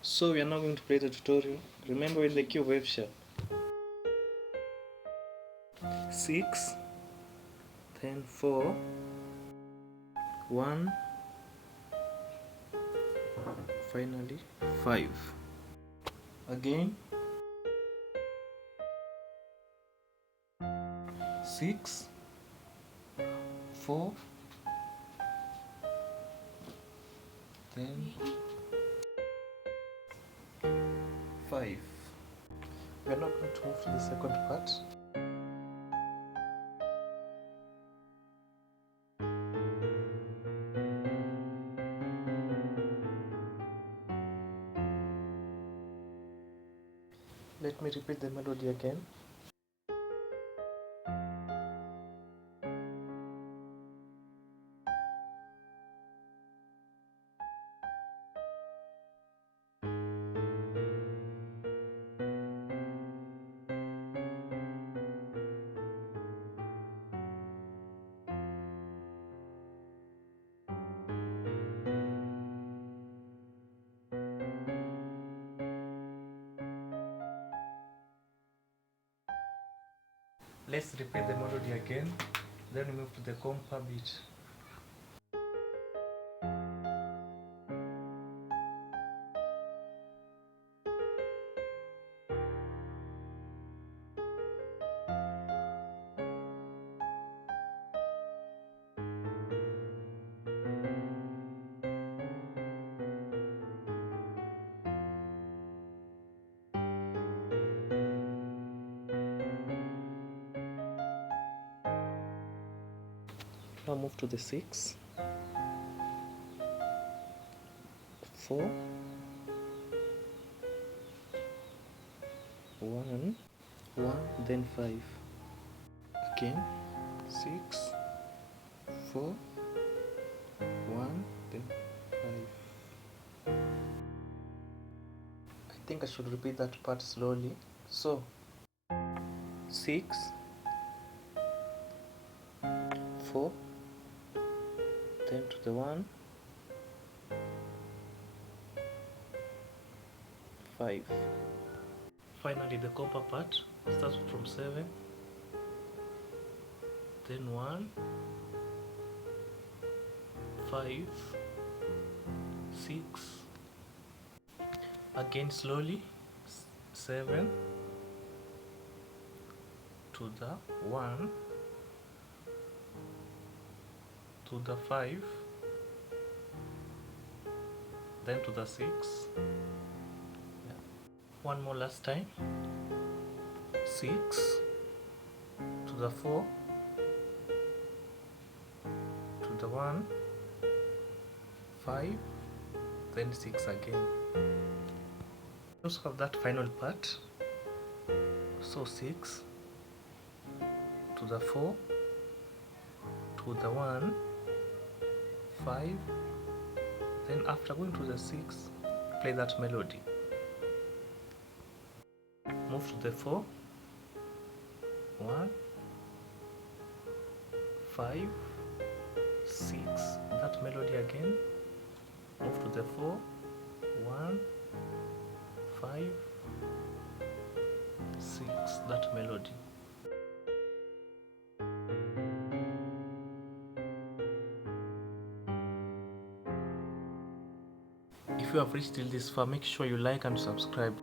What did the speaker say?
So we are now going to play the tutorial. Remember in the key of F sharp. 6, then 4, 1, finally 5. Again 6, 4, then 5. We are now going to move to the second part. Let me repeat the melody again. Let's repeat the melody again, then we move to the compa beat. Now move to the 6, 4, 1, 1, then 5. Again 6, 4, 1, then 5. I think I should repeat that part slowly. So 6, 4, then to the 1, 5. Finally the compa part starts from 7, then 1, 5, 6, again slowly 7 to the 1 to the 5, then to the 6. One more last time. 6 to the 4 to the 1, 5, then 6 again. We also have that final part. So 6 to the 4 to the 1, 5, then after going to the 6, play that melody. Move to the 4, 1, 5, 6, that melody again. Move to the 4, 1, 5, 6, that melody. If you have reached till this far, make sure you like and subscribe.